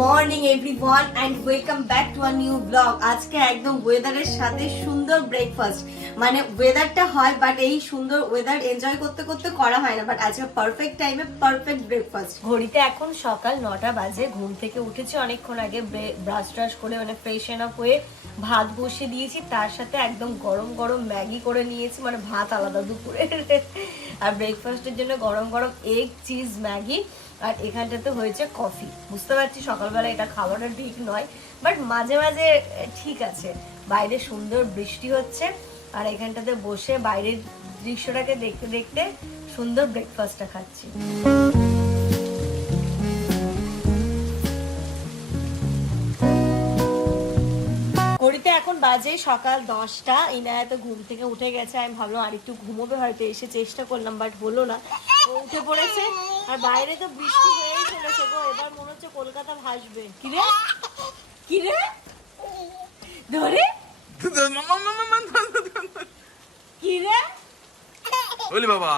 Morning everyone and welcome back to a new blog. আজকে একদম ওয়েদারের সাথে সুন্দর ব্রেকফাস্ট, মানে ওয়েদারটা হয় বাট এই সুন্দর ওয়েদার এনজয় করতে করতে করা হয় না, বাট আজকে পারফেক্ট টাইমে পারফেক্ট ব্রেকফাস্ট। ঘড়িতে এখন সকাল 9টা বাজে। ঘুম থেকে উঠেছি অনেকক্ষণ আগে, ব্রাশ ট্রাশ করে মানে ফ্রেশন আপ হয়ে ভাত বসিয়ে দিয়েছি, তার সাথে একদম গরম গরম ম্যাগি করে নিয়েছি, মানে ভাত আলাদা দুপুরে। আর ব্রেকফাস্টের জন্য গরম গরম এগ চিজ ম্যাগি, আর এখানটাতে হয়েছে কফি। বুঝতে পারছি সকালবেলা এটা খাওয়াটা ঠিক নয়, বাট মাঝে মাঝে ঠিক আছে। বাইরে সুন্দর বৃষ্টি হচ্ছে আর এখানটাতে বসে বাইরের দৃশ্যটাকে দেখতে দেখতে সুন্দর ব্রেকফাস্টটা খাচ্ছি। ঘড়িতে এখন বাজে সকাল 10টা। ইনায়া তো ঘুম থেকে উঠে গেছে, আমি ভাবলাম আর একটু ঘুমোবে, হয়তো এসে চেষ্টা করলাম বাট হলো না, ও উঠে পড়েছে। আর বাইরে তো বৃষ্টি হয়েই চলেছে গো, এবার মনে হচ্ছে কলকাতা ভাসবে। কিরে কিরে ধরে কিরে বলি বাবা,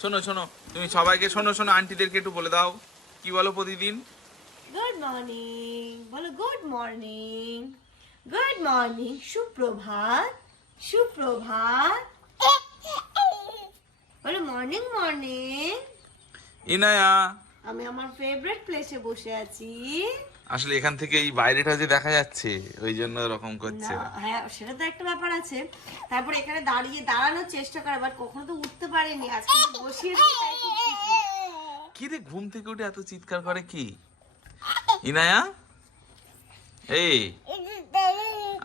শোনো শোনো, তুমি সবাইকে শোনো শোনো, আন্টিদেরকে একটু বলে দাও কি বলো প্রতিদিন। গুড মর্নিং বলো, গুড মর্নিং, গুড মর্নিং, সুপ্রভাত, সুপ্রভাত বলো, মর্নিং মর্নিং। ইনায়া, আমি আমার ফেভারিট প্লেসে বসে আছি। আসলে এখান থেকে এই বাইরেটা যে দেখা যাচ্ছে ওই জন্য এরকম করছে। না, হ্যাঁ সেটা তো একটা ব্যাপার আছে। তারপর এখানে দাঁড়ানোর চেষ্টা করে, বাট কখনো তো উঠতে পারেনি, আজকে তো বসিয়েছি তাই খুব খুশি। কি রে, ঘুম থেকে উঠে এত চিৎকার করে কি ইনায়া? এই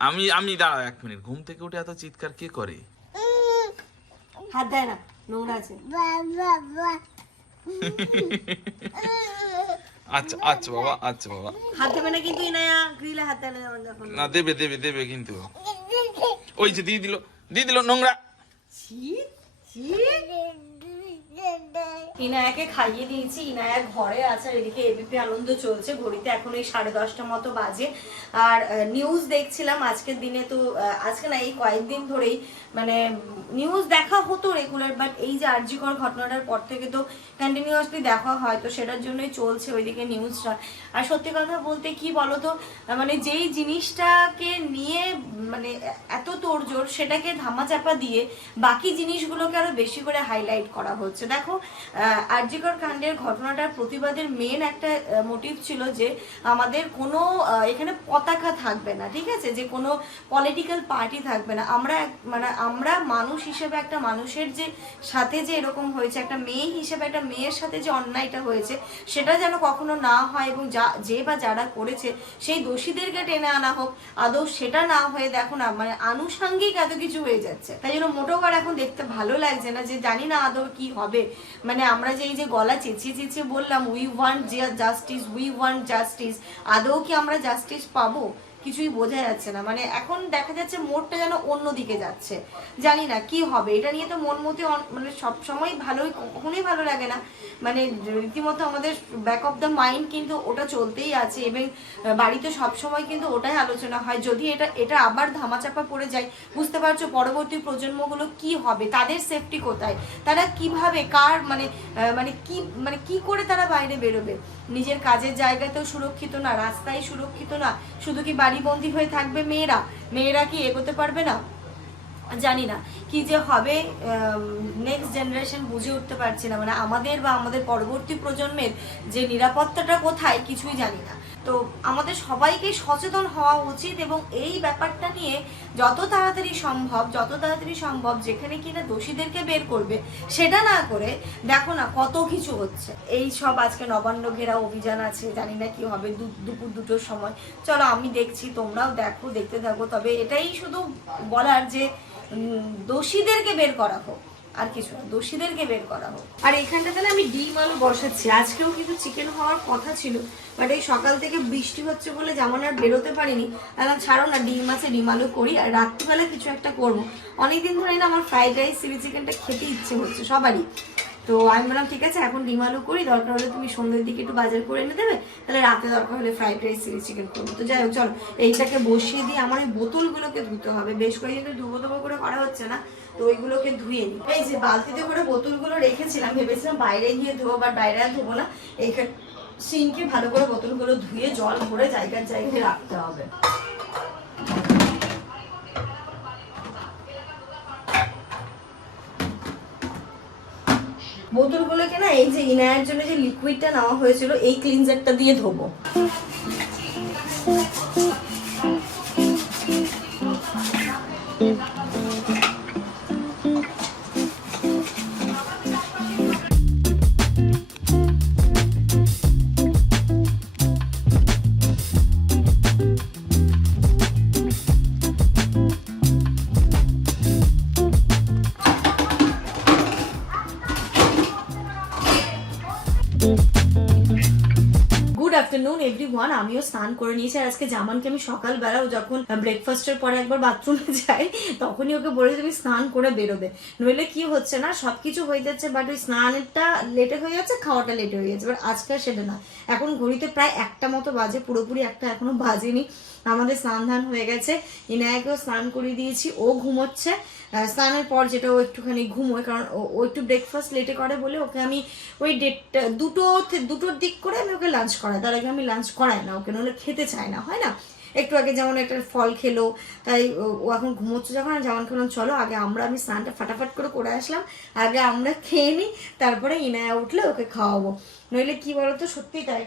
আমি আমি দাঁড়াও 1 মিনিট, ঘুম থেকে উঠে এত চিৎকার কে করে? হাত দেয় না, নোংরা আছে। আচ্ছা আচ্ছা বাবা, আচ্ছা বাবা, হাত দেবে না কিন্তু ইনায়া, গ্রিলে হাত দেয় না যেমন যখন। না দেবে দেবে দেবে কিন্তু। ওই যে দিয়ে দিল নোংরা। ছি ছি। ইনায়াকে খাইয়ে দিয়েছি, ইনায়া ঘরে আছে, আর এদিকে এবিপি আনন্দ চলছে। ঘড়িতে এখন এই 10:30 মতো বাজে। আর নিউজ দেখছিলাম আজকের দিনে, তো আজকে না এই কয়েকদিন ধরেই মানে নিউজ দেখা হতো রেগুলার, বাট এই যে আরজিকর ঘটনাটার পর থেকে তো কন্টিনিউয়াসলি দেখা হয়, তো সেটার জন্যই চলছে ওইদিকে নিউজটা। আর সত্যি কথা বলতে কি বলতো, মানে যেই জিনিসটাকে নিয়ে মানে এত তোড়জোড়, সেটাকে ধামাচাপা দিয়ে বাকি জিনিসগুলোকে আরো বেশি করে হাইলাইট করা হচ্ছে। দেখো, আরজিকর কাণ্ডের ঘটনাটার প্রতিবাদের মেন একটা মোটিভ ছিল যে আমাদের কোনো এখানে পতাকা থাকবে না, ঠিক আছে, যে কোনো পলিটিক্যাল পার্টি থাকবে না। আমরা মানুষ হিসেবে একটা মানুষের যে সাথে যে এরকম হয়েছে, একটা মেয়ে হিসেবে একটা মেয়ের সাথে যে অন্যায়টা হয়েছে, সেটা যেন কখনো না হয়, এবং যে বা যারা করেছে সেই দোষীদেরকে টেনে আনা হোক। আদৌ সেটা না হয়ে দেখো না, মানে আনুষঙ্গিক এত কিছু হয়ে যাচ্ছে, তাই জন্য মোটেও আর এখন দেখতে ভালো লাগছে না। যে জানি না আদৌ কি হবে, মানে আমরা যে এই যে গলা চেঁচিয়ে চেঁচিয়ে বললাম we want justice, we want justice, আদৌ কি আমরা জাস্টিস পাবো? কিছুই বোঝা যাচ্ছে না। মানে এখন দেখা যাচ্ছে মোড়টা যেন অন্যদিকে যাচ্ছে, জানি না কি হবে। এটা নিয়ে তো মন মতে মানে সবসময় ভালোই, কখনোই ভালো লাগে না, মানে রীতিমতো আমাদের ব্যাক অফ দ্য মাইন্ড কিন্তু ওটা চলতেই আছে, এবং বাড়িতে সবসময় কিন্তু ওটাই আলোচনা হয়। যদি এটা আবার ধামাচাপা পড়ে যায়, বুঝতে পারছো পরবর্তী প্রজন্মগুলো কি হবে, তাদের সেফটি কোথায়, তারা কিভাবে কার মানে কি করে তারা বাইরে বেরোবে? নিজের কাজের জায়গাতেও সুরক্ষিত না, রাস্তায় সুরক্ষিত না, শুধু কি বাড়িবন্দি হয়ে থাকবে মেয়েরা কি এগোতে পারবে না? জানি না কি যে হবে, নেক্সট জেনারেশন বুঝে উঠতে পারছি না, মানে আমাদের বা আমাদের পরবর্তী প্রজন্মের যে নিরাপত্তাটা কোথায় কিছুই জানি না। তো আমাদের সবাইকে সচেতন হওয়া উচিত, এবং এই ব্যাপারটা নিয়ে যত তাড়াতাড়ি সম্ভব যেখানে কিনা দোষীদেরকে বের করবে, সেটা না করে দেখো না কত কিছু হচ্ছে। এই সব আজকে নবান্ন ঘেরা অভিযান আছে, জানি না কি হবে দুপুর 2টোর সময়। চলো আমি দেখছি, তোমরাও দেখতে থাকো। তবে এটাই শুধু বলার যে দোষীদেরকে বের করা হোক, আর কিছু না, দোষীদেরকে বের করা হোক। আর এইখানটাতে না আমি ডিম আলু বসাচ্ছি। আজকেও কিন্তু চিকেন হওয়ার কথা ছিল, বাট এই সকাল থেকে বৃষ্টি হচ্ছে বলে যেমন আর বেরোতে পারিনি। এখন ছাড়ো না, ডিম আছে, ডিম আলু করি, আর রাত্রিবেলা কিছু একটা করবো। অনেকদিন ধরে না আমার ফ্রাইড রাইস চিলি চিকেনটা খেতে ইচ্ছে হচ্ছে সবারই। তো আমি বললাম ঠিক আছে এখন ডিম আলু করি, দরকার হলে তুমি সন্ধ্যের দিকে একটু বাজার করে এনে দেবে, তাহলে রাতে দরকার হলে ফ্রাইড রাইস চিলি চিকেন করবো। তো যাই হোক চলো এইটাকে বসিয়ে দিয়ে আমার এই বোতলগুলোকে ধুতে হবে, বেশ কয়েকদিন ধুবো করে করা হচ্ছে না, তো ওইগুলোকে ধুয়ে নিই। এই যে বালতিতে করে বোতলগুলো রেখেছিলাম, ভেবেছিলাম বাইরে গিয়ে ধোবো, বাট বাইরে আর ধোবো না, এইখানে সিনকে ভালো করে বোতলগুলো ধুয়ে জল ভরে জায়গায় জায়গায় রাখতে হবে। বোতলগুলোকে না এই যে ইনায়ের জন্য যে লিকুইডটা নেওয়া হয়েছিল এই ক্লিনজারটা দিয়ে ধোবো। গুড আফটারনুন এভরিওয়ান, আমিও স্নান করে নিয়েছি। আর আজকে জামানকে আমি সকালবেলাও যখন ব্রেকফাস্টের পরে একবার বাথরুমে যাই তখনই ওকে বলে তুমি স্নান করে বেরোবে, নইলে কি হচ্ছে না সবকিছু হয়ে যাচ্ছে বাট ওই স্নানটা লেটে হয়ে যাচ্ছে, খাওয়াটা লেটে হয়ে যাচ্ছে। বাট আজকে আর সেটা না, এখন ঘড়িতে প্রায় 1টা মতো বাজে, পুরোপুরি 1টা এখনো বাজেনি। আমাদের স্নান ধান হয়ে গেছে, ইনায়াকেও স্নান করিয়ে দিয়েছি, ও ঘুমোচ্ছে। স্নানের পর যেটা ও একটুখানি ঘুমোয়, কারণ ও একটু ব্রেকফাস্ট লেটে করে বলে ওকে আমি ওই 2টোর দিক করে আমি ওকে লাঞ্চ করাই, তার আগে আমি লাঞ্চ করাই না ওকে, নাহলে খেতে চায় না, হয় না। একটু আগে যেমন একটা ফল খেলো, তাই ও এখন ঘুমোচ্ছে যখন, যেমন খেলাম চলো আগে আমি স্নানটা ফাটাফাট করে আসলাম, আগে আমরা খেয়ে নিই, তারপরে ইনায়া উঠলে ওকে খাওয়াবো। নইলে কি বলতো, সত্যি তাই,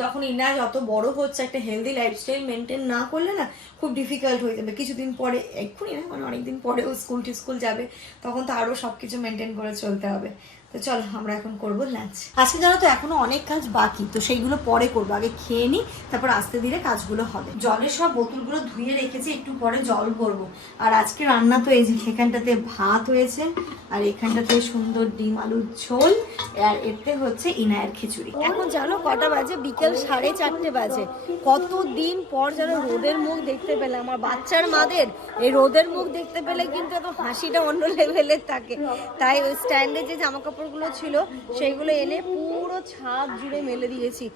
যখন ইনায়া যত বড় হচ্ছে একটা হেলদি লাইফস্টাইল মেনটেন না করলে না খুব ডিফিকাল্ট হয়ে যাবে কিছুদিন পরে। এক্ষুনি না, মানে অনেকদিন পরেও স্কুল যাবে, তখন তো আরও সব কিছু মেনটেন করে চলতে হবে। তো চলো আমরা এখন করবো লাঞ্চ। আজকে জানো তো এখনো অনেক কাজ বাকি, তো সেইগুলো পরে করবো, আগে খেয়ে নিই, তারপর আস্তে ধীরে কাজগুলো হবে। জলের সব বোতলগুলো ধুয়ে রেখেছি, একটু পরে জল ভরবো। আর আজকে রান্না তো এই যে সেখানটাতে ভাত হয়েছে, আর এখানটাতে সুন্দর ডিম আলুর ঝোল, আর এতে হচ্ছে ইনায়ের খিচুড়ি। এখন জানো কটা বাজে? বিকেল 4:30 বাজে। কতদিন পর যেন রোদের মুখ দেখতে পেলে, আমার বাচ্চার মাদের এই রোদের মুখ দেখতে পেলে কিন্তু এত হাসিটা অন্য লেভেলের থাকে। তাই ওই স্ট্যান্ডে যে জামা কাপড়গুলো ছিল সেইগুলো এনে পুরো ছাদ জুড়ে মেলে দিয়েছি।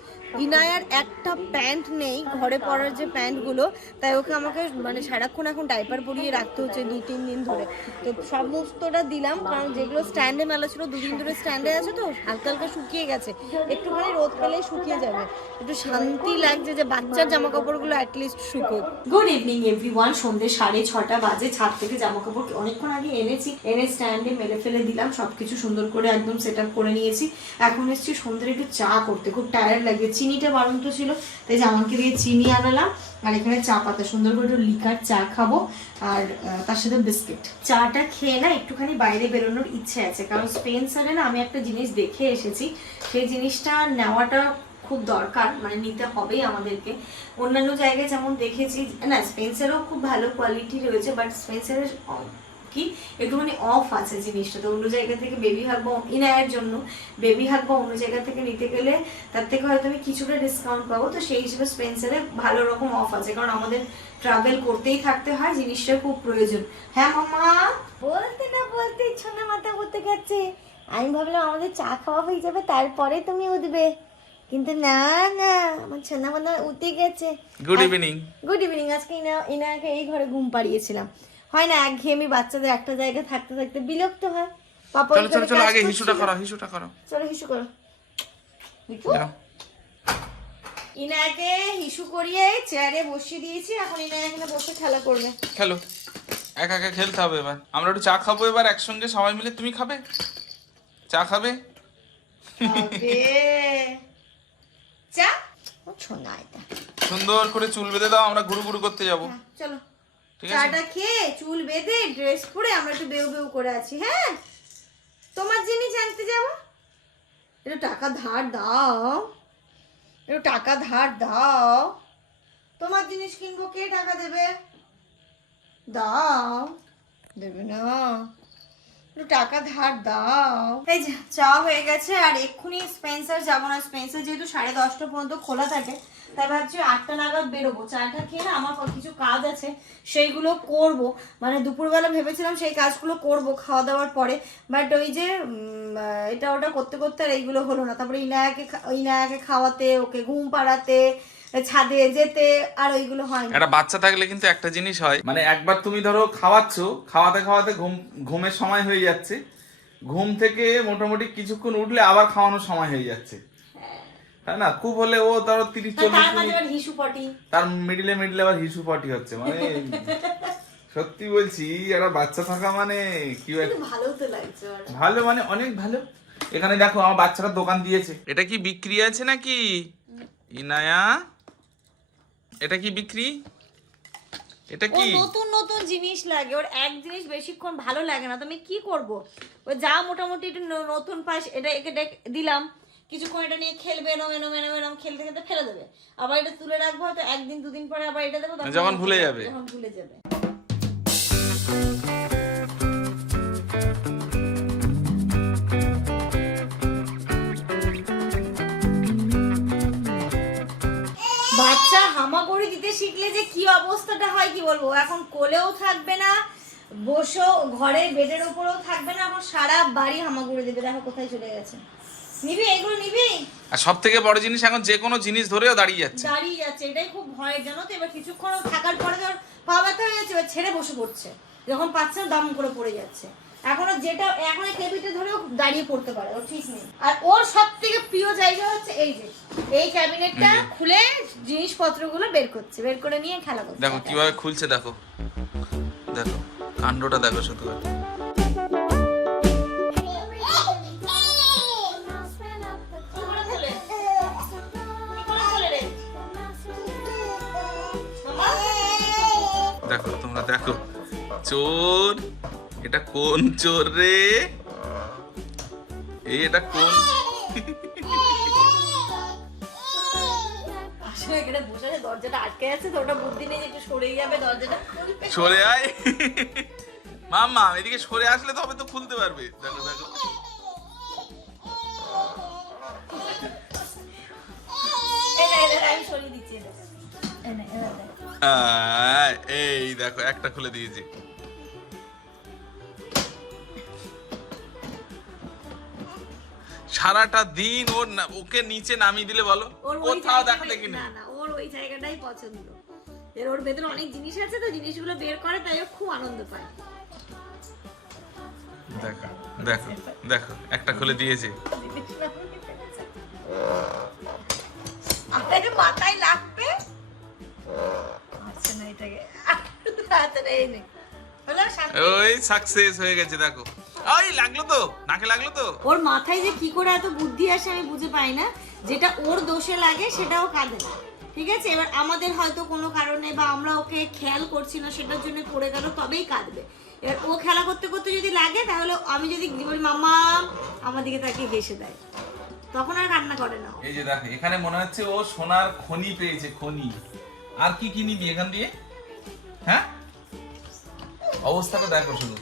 ইনায়ার একটা প্যান্ট নেই, ঘরে পরার যে প্যান্টগুলো, তাই ওকে আমাকে মানে সারাক্ষণ এখন ডাইপার পরিয়ে রাখতে হচ্ছে 2-3 দিন ধরে। তো সমস্তটা দিলাম, কারণ যেগুলো স্ট্যান্ডে মেলা ছিল 2 দিন ধরে স্ট্যান্ডে আছে, তো হালকা হালকা শুকিয়ে গেছে, একটুখানি রোদ পেলেই শুকিয়ে যাবে। একটু শান্তি লাগছে যে বাচ্চার জামা কাপড়গুলো অ্যাটলিস্ট শুকোক। গুড ইভিনিং এভরিওয়ান, সন্ধ্যে 6:30 বাজে। ছাদ থেকে জামা কাপড় অনেকক্ষণ আগে এনেছি, এনে স্ট্যান্ডে মেলে ফেলে দিলাম, সবকিছু সুন্দর করে একদম সেট আপ করে নিয়েছি। এখন এসেছি সন্ধ্যায় একটু চা করতে, খুব টায়ার্ড লাগে, চিনিটা বাড়ন্ত ছিল, তাই জামানকে দিয়ে চিনি আনালাম। আর এখানে চা পাতা, সুন্দর করে একটু লিকার চা খাবো, আর তার সাথে বিস্কিট। চাটা খেয়ে না একটুখানি বাইরে বেরোনোর ইচ্ছে আছে, কারণ স্পেন্সারে না আমি একটা জিনিস দেখে এসেছি, সেই জিনিসটা নেওয়াটা খুব দরকার, মানে নিতে হবেই আমাদেরকে। অন্যান্য জায়গায় যেমন দেখেছি না, স্পেন্সারও খুব ভালো কোয়ালিটি রয়েছে, বাট স্পেন্সারের কি একটুখানি অফ আছে জিনিসটা, তো অন্য জায়গা থেকে বেবি হাগ বা ইনায়ের জন্য বেবি হাগ বা অন্য জায়গা থেকে নিতে গেলে তার থেকে হয়তো আমি কিছুটা ডিসকাউন্ট পাবো। তো সেই হিসেবে স্পেন্সারে ভালো রকম অফ আছে, কারণ আমাদের ট্রাভেল করতেই থাকতে হয়, জিনিসটা খুব প্রয়োজন। হ্যাঁ মামা, বলতে না বলতে ছোনা মাথা করতে গেছে। আমি ভাবলাম আমাদের চা খাওয়া হয়ে যাবে তারপরে তুমি উঠবে, কিন্তু না না, আমার ছোনা মাথা উঠে গেছে। Good evening. Good evening. আজকে ইনাকে এই ঘরে ঘুম পাড়িয়েছিলাম। হয় না, একঘেয়েমি বাচ্চাদের একটা জায়গায় থাকতে থাকতে বিরক্ত হয়। পাপা চলো আগে হিসুটা করো। চলো হিসু করো। ইনাকে হিসু করিয়ে চেয়ারে বসিয়ে দিয়েছি, এখন ইনা এখানে বসে খেলা করবে। খেলো, একা একা খেলতে হবে এবার। আমরা একটু চা খাবো এবার একসঙ্গে সবাই মিলে। তুমি খাবে চা? খাবে চা? ও ছোনা, এটা সুন্দর করে চুল বেঁধে দাও, আমরা ঘুরু ঘুরু করতে যাবো। চলো ঠিক আছে, চাটা খেয়ে চুল বেঁধে ড্রেস পরে আমরা একটু বেউ বেউ করে আছি। হ্যাঁ, তোমার জিনিস আনতে যাবো, একটু টাকা ধার দাও, তোমার জিনিস কিনবো, কে টাকা দেবে? দাও, দেবে না, একটু টাকা ধার দাও। এই যে চা হয়ে গেছে, আর এক্ষুনি স্পেন্সার যাবো না, স্পেন্সার যেহেতু 10:30 পর্যন্ত খোলা থাকে, তাই ভাবছি 8টা নাগাদ বেরোবো। চাটা খেয়ে না আমার কিছু কাজ আছে সেইগুলো করব, মানে দুপুরবেলা ভেবেছিলাম সেই কাজগুলো করব খাওয়া দাওয়ার পরে, বাট ওই যে এটা ওটা করতে করতে আর এইগুলো হলো না। তারপরে ইনায়াকে খাওয়াতে, ওকে ঘুম পাড়াতে, ছাদে যেতে, আর ওইগুলো হয় না। একটা বাচ্চা থাকলে কিন্তু একটা জিনিস হয়, মানে একবার তুমি ধরো খাওয়াতে ঘুমের সময় হয়ে যাচ্ছে, ঘুম থেকে মোটামুটি কিছুক্ষণ উঠলে আবার খাওয়ানোর সময় হয়ে যাচ্ছে, হ্যাঁ না, খুব হলে ও তার 30-40 তার মাঝে মিনিট, আবার হিসু পটি। তার মিডিলে আবার হিসু পটি হচ্ছে মানে সত্যি বলছি একটা বাচ্চা থাকা মানে কি কিন্তু ভালো তো লাগছে ওর। ভালো, মানে অনেক ভালো। এখানে দেখো আমার বাচ্চারা দোকান দিয়েছে। এটা কি বিক্রি আছে নাকি ইনায়া? এটা কি বিক্রি? এটা ওর কি? নতুন নতুন জিনিস লাগে, ওর এক জিনিস বেশিক্ষণ ভালো লাগে না, তুমি কি করব? ও যা মোটামুটি একটু নতুন পাশ এটা একে দিলাম, কিছুক্ষণ এটা নিয়ে খেলবে, এরম এরম এরম এরম খেলতে খেলতে ফেলে দেবে, আবার এটা তুলে রাখবো, হয়তো একদিন দুদিন পরে আবার এটা দেবো, তখন যখন ভুলে যাবে। যখন ভুলে যাবে। বাচ্চা হামাগুড়ি দিতে শিখলে যে কি অবস্থাটা হয় কি বলবো। এখন কোলেও থাকবে না, বসো ঘরে বেডের উপরেও থাকবে না, এখন সারা বাড়ি হামাগুড়ি দেবে। দেখো কোথায় চলে গেছে। নিবি এগুলো নিবি? আর সব থেকে বড় জিনিস, এখন যে কোনো জিনিস ধরেও দাঁড়িয়ে যাচ্ছে। দাঁড়িয়ে যাচ্ছে, এটাই খুব ভয়ের, জানো তো। এবার কিছুক্ষণ থাকার পরে ধর পা ব্যথা হয়ে যাচ্ছে, এবার ছেড়ে বসে পড়ছে, যখন পাচ্ছে না দাম করে পড়ে যাচ্ছে। এখনো যেটা এখন এই ক্যাবিনেটে ধরেও দাঁড়িয়ে পড়তে পারে, ওর ঠিক নেই। আর ওর সব থেকে প্রিয় জায়গা হচ্ছে এই যে এই ক্যাবিনেটটা খুলে জিনিসপত্রগুলো বের করছে, বের করে নিয়ে খেলা করছে। দেখো কিভাবে খুলছে, দেখো দেখো কাণ্ডটা দেখো শুধু। দেখো তোমরা দেখো, চোর, এটা কোন চোর রে? এটা কোন? আসলে এখানে বসে আছে, দরজাটা আটকে আছে তো, ওটা বুদ্ধি নেই যে একটু সরে যাবে দরজাটা। সরে আয় মাম্মা, এদিকে সরে আসলে তবে তো খুলতে পারবে। দেখো দেখো আমি সরিয়ে দিচ্ছি এটা। এই দেখো একটা খুলে দিয়েছি। সারাটা দিন ওকে নিচে নামিয়ে দিলে বলো কোথাও দেখা দেখি না না, ওর ওই জায়গাটাই পছন্দ। ওর ভেতরে অনেক জিনিস আছে তো, জিনিসগুলো বের করে, তাই ও খুব আনন্দ পায়। দেখো দেখো দেখো একটা খুলে দিয়েছে। আপনাকে মাথায় লাগবে আচ্ছা না এটাকে আচ্ছা এই নে হলো শান্তি। ওই সাকসেস হয়ে গেছে। দেখো ওই লাগলো তো, নাকে লাগলো তো। ওর মাথায় যে কি করে এত বুদ্ধি আসে আমি বুঝে পাই না। যেটা ওর দোষে লাগে সেটাও কাঁদে না, ঠিক আছে। এবার আমাদের হয়তো কোনো কারণে বা আমরা ওকে খেয়াল করছি না, সেটার জন্য পড়ে গেল, তবেই কাঁদবে। এবার ও খেলা করতে করতে যদি লাগে, তাহলে আমি যদি বলি মাম্মা, আমার দিকে তাকিয়ে হেসে দেয়, তখন আর কান্না করে না। এই যে দেখো এখানে মনে হচ্ছে ও সোনার খনি পেয়েছে, খনি। আর কি কি নিবি এখান দিয়ে? হ্যাঁ অবস্থাটা দেখো শুধু,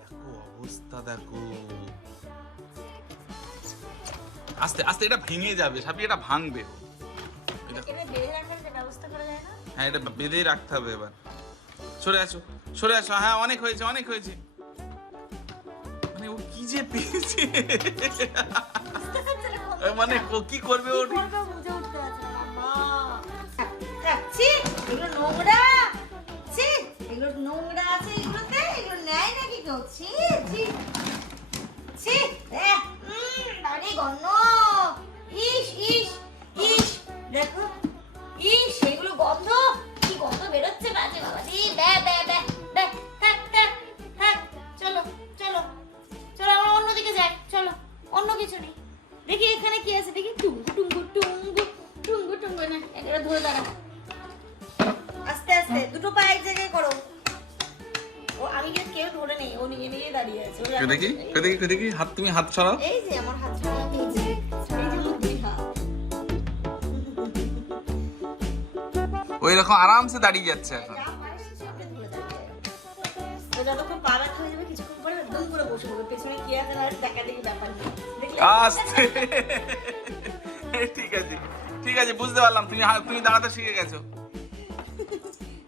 দেখো অবস্থা দেখো। আস্তে আস্তে এটা ভেঙে যাবে, সাপি এটা ভাঙবে। হ্যাঁ এটা বেঁধে রাখতে হবে। এবার সরে আসো, সরে আসো। হ্যাঁ অনেক হয়েছে, অনেক হয়েছে। মানে ও কি যে পেয়েছে, মানে ও কি করবে ও বুঝে উঠতে পারছে না মাম্মা। ছি, এগুলো নোংরা, ছি, এগুলো নোংরা আছে, এগুলোতে এগুলো নেয় নাকি কেউ? ছি ছি ছি, বাড়ি গন্ধ, ইস ইস ইস, দেখো ইস, এগুলো গন্ধ, কি গন্ধ বেরোচ্ছে বাজে বাবা দি। বে বে বে বে, থাক থাক থাক, চলো চলো চলো, আমরা অন্যদিকে যাই, চলো, অন্য কিছু নেই। দেখি এখানে কি আছে, দেখি টুঙ্গু টুঙ্গু টুঙ্গু টুঙ্গু টুঙ্গু, না এটা ধরে দাঁড়া, আস্তে আস্তে দুটো পা এক জায়গায় করো। ও আমি কিন্তু কেউ ধরে নেই, ও নিজে নিজে দাঁড়িয়ে আছে। দেখি দেখি দেখি হাত, তুমি হাত ছড়াও। এই যে আমার হাত ছড়ানো, এই যে আমার দুই হাত। ওই রকম আরামসে দাঁড়িয়ে যাচ্ছে এখন। যা পারে সে সবটা ধরে দাঁড়িয়ে যাবে। ও যতক্ষণ পা ব্যথা হয়ে যাবে, কিছুক্ষণ পরে দুম করে বসে পড়বে, পেছনে কি আছে না দেখা দেখি ব্যাপার নেই। দেখলে আস্তে ঠিক আছে ঠিক আছে, বুঝতে পারলাম তুমি তুমি দাঁড়াতে শিখে গেছো।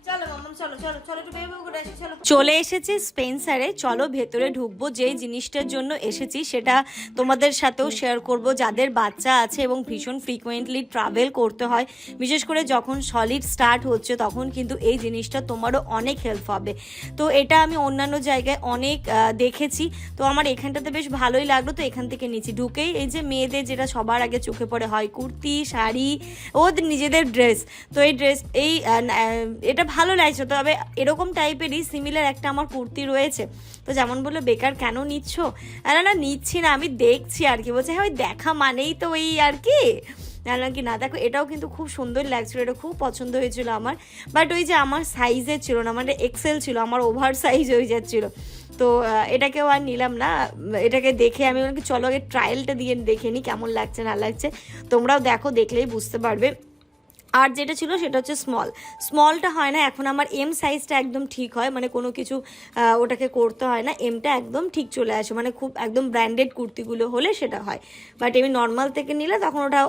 চলো চলো মাম্মাম চলো চলো চলো একটু বের করে আসি চলো। চলে এসেছি স্পেন্সারে, চলো ভেতরে ঢুকবো। যেই জিনিসটার জন্য এসেছি সেটা তোমাদের সাথেও শেয়ার করব। যাদের বাচ্চা আছে এবং ভীষণ ফ্রিকোয়েন্টলি ট্রাভেল করতে হয়, বিশেষ করে যখন সলিড স্টার্ট হচ্ছে তখন কিন্তু এই জিনিসটা তোমারও অনেক হেল্প হবে। তো এটা আমি অন্যান্য জায়গায় অনেক দেখেছি, তো আমার এখানটাতে বেশ ভালোই লাগলো, তো এখান থেকে নিচে ঢুকেই এই যে মেয়েদের যেটা সবার আগে চোখে পড়ে হয় কুর্তি, শাড়ি, ওদের নিজেদের ড্রেস। তো এই ড্রেস এটা ভালো লাগছে। তবে এরকম টাইপেরই সিমিলার একটা আমার কুর্তি রয়েছে। তো যেমন বললো বেকার কেন নিচ্ছ, না নিচ্ছি না, আমি দেখছি আর কি। বলছে হ্যাঁ ওই দেখা মানেই তো ওই আর কি। কি না দেখো এটাও কিন্তু খুব সুন্দর লাগছিল, এটা খুব পছন্দ হয়েছিল আমার। বাট ওই যে আমার সাইজের ছিল না, মানে এক্সেল ছিল, আমার ওভার সাইজ হয়ে যাচ্ছিলো। তো এটাকেও আর নিলাম না। এটাকে দেখে আমি বলি চলো আগে ট্রায়ালটা দিয়ে দেখে নিই কেমন লাগছে না লাগছে। তোমরাও দেখো, দেখলেই বুঝতে পারবে। আর যেটা ছিল সেটা হচ্ছে স্মলটা হয় না এখন আমার, এম সাইজটা একদম ঠিক হয়, মানে কোনো কিছু ওটাকে করতে হয় না, এমটা একদম ঠিক চলে আসে। মানে খুব একদম ব্র্যান্ডেড কুর্তিগুলো হলে সেটা হয়, বাট এমনি নর্মাল থেকে নিলে তখন ওটা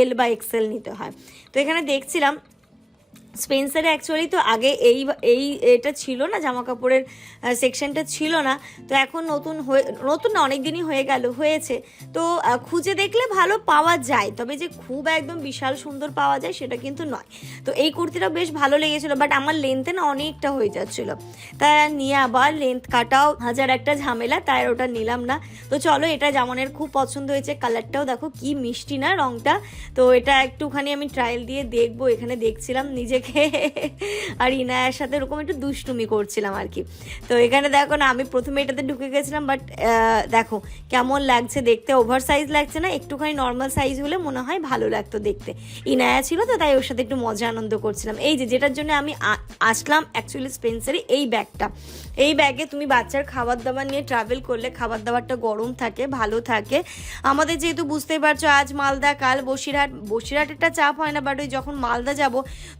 এল বা এক্সেল নিতে হয়। তো এখানে দেখছিলাম স্পেন্সারে অ্যাকচুয়ালি তো আগে এটা ছিল না, জামা কাপড়ের সেকশনটা ছিল না। তো এখন নতুন না অনেক দিনই হয়েছে। তো খুঁজে দেখলে ভালো পাওয়া যায়, তবে যে খুব একদম বিশাল সুন্দর পাওয়া যায় সেটা কিন্তু নয়। তো এই কুর্তিটা বেশ ভালো লেগেছিলো, বাট আমার লেন্থে না অনেকটা হয়ে যাচ্ছিলো, তাই নিয়ে আবার লেন্থ কাটাও হাজার একটা ঝামেলা, তাই ওটা নিলাম না। তো চলো, এটা জামানের খুব পছন্দ হয়েছে, কালারটাও দেখো কি মিষ্টি না রংটা। তো এটা একটুখানি আমি ট্রায়াল দিয়ে দেখবো, এখানে দেখছিলাম নিজেকে আর ইনায়ার সাথে এরকম একটু দুষ্টুমি করছিলাম আর কি। তো এখানে দেখো না, আমি প্রথমে এটাতে ঢুকে গেছিলাম, বাট দেখো কেমন লাগছে দেখতে, ওভার সাইজ লাগছে না, একটুখানি নর্মাল সাইজ হলে মনে হয় ভালো লাগতো দেখতে। ইনায়া ছিল তো তাই ওর সাথে একটু মজা আনন্দ করছিলাম। এই যেটার জন্য আমি আসলাম অ্যাকচুয়ালি স্পেন্সারে, এই ব্যাগটা, এই ব্যাগে তুমি বাচ্চার খাবার দাবার নিয়ে ট্রাভেল করলে খাবার দাবারটা গরম থাকে, ভালো থাকে। আমাদের যেহেতু বুঝতেই পারছো আজ মালদা কাল বসিরহাটেরটা চাপ হয় না, বাট ওই যখন মালদা যাব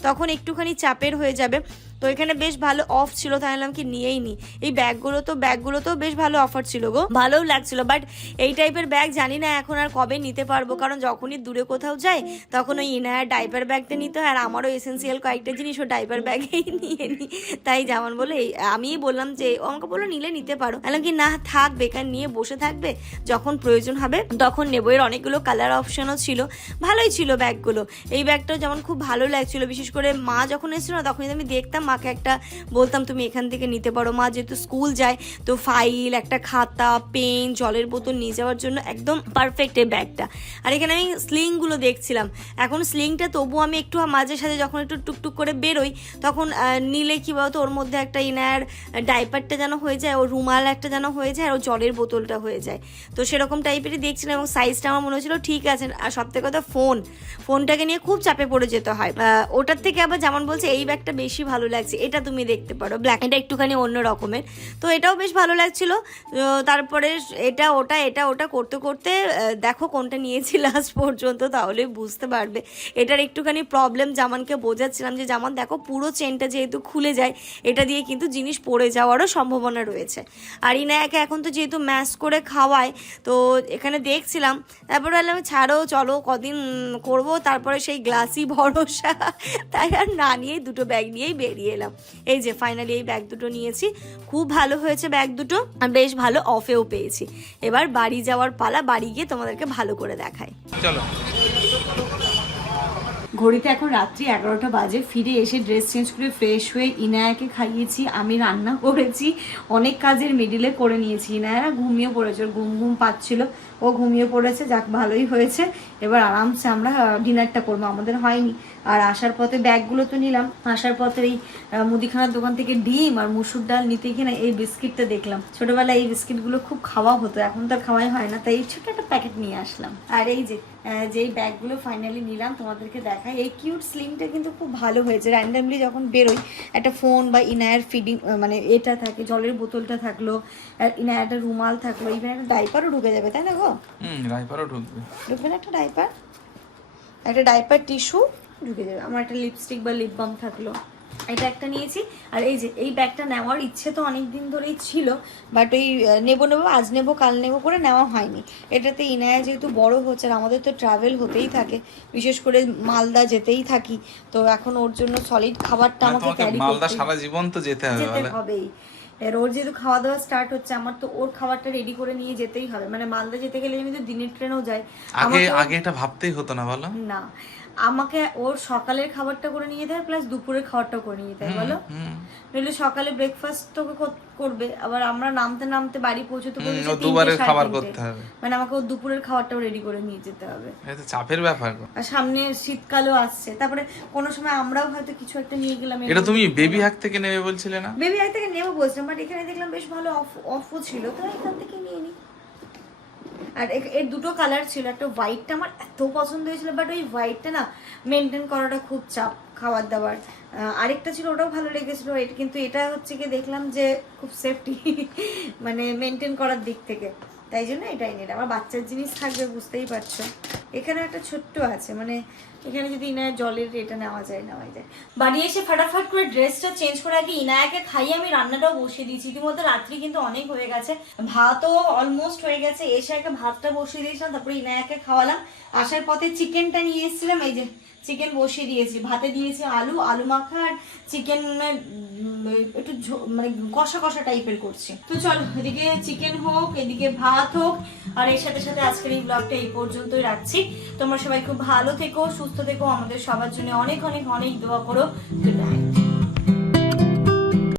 তখন একটুখানি চাপের হয়ে যাবে। তো এখানে বেশ ভালো অফ ছিল, তাই বললাম কি নিয়েই নি। এই ব্যাগগুলোতেও বেশ ভালো অফার ছিল গো, ভালোও লাগছিল। বাট এই টাইপের ব্যাগ জানি না এখন আর কবে নিতে পারবো, কারণ যখনই দূরে কোথাও যাই তখন ওই ইনায়ার ডাইপার ব্যাগটা নিতে হয়, আর আমারও এসেন্সিয়াল কয়েকটা জিনিস ও ডাইপার ব্যাগেই নিয়ে নিই। তাই যেমন বলে আমি বললাম যে আমাকে বললো নিলে নিতে পারো, বললাম কি না থাক, বেকার নিয়ে বসে থাকবে, যখন প্রয়োজন হবে তখন নেবো। এর অনেকগুলো কালার অপশনও ছিল, ভালোই ছিল ব্যাগগুলো। এই ব্যাগটাও যেমন খুব ভালো লাগছিল, বিশেষ করে মা যখন এসেছিল না তখন আমি দেখতাম মাকে একটা বলতাম তুমি এখান থেকে নিতে পারো। মা যেহেতু স্কুল যায় তো ফাইল, একটা খাতা, পেন, জলের বোতল নিয়ে যাওয়ার জন্য একদম পারফেক্ট এই ব্যাগটা। আর এখানে আমি স্লিংগুলো দেখছিলাম, এখন স্লিংটা তবু আমি একটু মাঝে সাঝে যখন একটু টুকটুক করে বেরোই তখন নিলে কি বলতো ওর মধ্যে একটা ইনার ডাইপারটা যেন হয়ে যায়, ওর রুমাল একটা যেন হয়ে যায়, আর ও জলের বোতলটা হয়ে যায়। তো সেরকম টাইপেরই দেখছিলাম, এবং সাইজটা আমার মনে হচ্ছিল ঠিক আছে। আর সব থেকে কথা ফোনটাকে নিয়ে খুব চাপে পড়ে যেতে হয়, ওটার থেকে আবার যেমন বলছে এই ব্যাগটা বেশি ভালো লাগছে, এটা তুমি দেখতে পারো ব্ল্যাক, এটা একটুখানি অন্য রকমের, তো এটাও বেশ ভালো লাগছিল। তারপরে এটা ওটা করতে করতে দেখো কোনটা নিয়েছি লাস্ট পর্যন্ত, তাহলে বুঝতে পারবে। এটার একটুখানি প্রবলেম, জামানকে বোঝাচ্ছিলাম যে জামান দেখো পুরো চেনটা যেহেতু খুলে যায়, এটা দিয়ে কিন্তু জিনিস পড়ে যাওয়ারও সম্ভাবনা রয়েছে। আর ইনায়াকে এখন তো যেহেতু ম্যাশ করে খাওয়ায়, তো এখানে দেখছিলাম, তারপরে বললাম ছাড়ো চলো কদিন করবো, তারপরে সেই গ্লাসই ভরসা, তাই আর না নিয়ে দুটো ব্যাগ নিয়েই বেরিয়ে এলাম। এই যে ফাইনালি এই ব্যাগ দুটো নিয়েছি, খুব ভালো হয়েছে ব্যাগ দুটো, আর বেশ ভালো অফেও পেয়েছি। এবার বাড়ি যাওয়ার পালা, বাড়ি গিয়ে তোমাদেরকে ভালো করে দেখাই। চলো। ঘড়িতে এখন রাত্রি 11টা বাজে। ফিরে এসে ড্রেস চেঞ্জ করে ফ্রেশ হয়ে ইনায়াকে খাইয়েছি, আমি রান্না করেছি, অনেক কাজের মিডিলে করে নিয়েছি। ইনায়ারা ঘুমিয়ে পড়েছে, ওর ঘুম পাচ্ছিল, ও ঘুমিয়ে পড়েছে, যাক ভালোই হয়েছে। এবার আরামসে আমরা ডিনারটা করবো, আমাদের হয়নি। আর আসার পথে ব্যাগগুলো তো নিলাম, আসার পথে এই মুদিখানার দোকান থেকে ডিম আর মুসুর ডাল নিতে গিয়ে না এই বিস্কিটটা দেখলাম। ছোটবেলায় এই বিস্কিটগুলো খুব খাওয়া হতো, এখন তো আর খাওয়াই হয় না, তাই এই ছোট একটা প্যাকেট নিয়ে আসলাম। আর এই যেই ব্যাগগুলো ফাইনালি নিলাম তোমাদেরকে দেখাই। এই কিউট স্লিংটা কিন্তু খুব ভালো হয়েছে, র্যান্ডামলি যখন বেরোই একটা ফোন বা ইনায়ার ফিডিং মানে এটা থাকে, জলের বোতলটা থাকলো, আর ইনায়ার একটা রুমাল থাকলো, ইভেন একটা ডাইপারও ঢুকে যাবে, তাই না গো? ডাইপারও ঢুকবে না একটা ডাইপার টিস্যু ঢুকে যাবে। আমার একটা লিপস্টিক বা লিপ বাম থাকলো, এটা একটা নিয়েছি। আর এই যে এই ব্যাগটা নেওয়ার ইচ্ছে তো অনেক দিন ধরেই ছিল, বাট ওই নেবো আজ নেবো কাল নেবো করে নেওয়া হয়নি। এটাতে ইনায়া যেহেতু বড় হচ্ছে, আর আমাদের তো ট্রাভেল হতেই থাকে, বিশেষ করে মালদা যেতেই থাকি, তো এখন ওর জন্য সলিড খাবারটা আমাকে ক্যারি মালদা সারা জীবন তো যেতে হবেই। ওর যেহেতু খাওয়া দাওয়া স্টার্ট হচ্ছে, আমার তো ওর খাবারটা রেডি করে নিয়ে যেতেই হবে। মানে মালদা যেতে গেলে আমি তো দিনের ট্রেনেও যাই, আগে এটা ভাবতেই হতো না বলো না, আমাকে ওর সকালের খাবারটা করে নিয়ে যেতে হয়, প্লাস দুপুরের খাবারটা করে নিয়ে যেতে হয় বলো। নইলে সকালে ব্রেকফাস্ট তোকে করবে, আবার আমরা নামতে নামতে বাড়ি পৌঁছতে পৌঁছতে দুবারের খাবার করতে হবে, মানে আমাকে ওর দুপুরের খাবারটাও রেডি করে নিয়ে যেতে হবে। এটা চাপের ব্যাপার। আর সামনে শীতকালও আসছে, তারপরে কোনো সময় আমরাও হয়তো কিছু একটা নিয়ে গেলাম। এটা তুমি বেবি হ্যাক থেকে নেবে বলছিলে না? বেবি হ্যাক থেকে নেবো বলছিলাম, বাট এখানে দেখলাম বেশ ভালো অফও ছিল, তো এখান থেকে নিয়ে নিই। আর এর দুটো কালার ছিল, একটা হোয়াইটটা আমার এত পছন্দ হয়েছিল, বাট ওই হোয়াইটটা না মেনটেন করাটা খুব চাপ খাবার দাবার। আরেকটা ছিল, ওটাও ভালো লেগেছিলো, কিন্তু এটা হচ্ছে কি দেখলাম যে খুব সেফটি মানে মেনটেন করার দিক থেকে, তাই জন্য এটাই নিলাম। আমার বাচ্চার জিনিস থাকবে বুঝতেই পারছো। এখানে একটা ছোট্ট আছে, মানে এখানে যদি ইনায়া জলের এটা নেওয়া যায়। বাড়ি এসে ফাটাফাট করে ড্রেসটা চেঞ্জ করে আগে ইনায়াকে খাইয়ে আমি রান্নাটাও বসিয়ে দিয়েছি। ইতিমধ্যে রাত্রি কিন্তু অনেক হয়ে গেছে, ভাতও অলমোস্ট হয়ে গেছে। এসে আগে ভাতটা বসিয়ে দিয়েছিলাম, তারপরে ইনায়াকে খাওয়ালাম। আসার পথে চিকেনটা নিয়ে এসেছিলাম, এই যে চিকেন বসিয়ে দিয়েছি, ভাতে দিয়েছি আলু মাখা, আর চিকেন একটু মানে কষা কষা টাইপের করছি। তো চলো, এদিকে চিকেন হোক, এদিকে ভাত হোক, আর এর সাথে সাথে আজকের এই ব্লগটা এই পর্যন্তই রাখছি। তোমরা সবাই খুব ভালো থেকো, সুস্থ থেকো, আমাদের সবার জন্য অনেক অনেক অনেক দোয়া করো। Good night.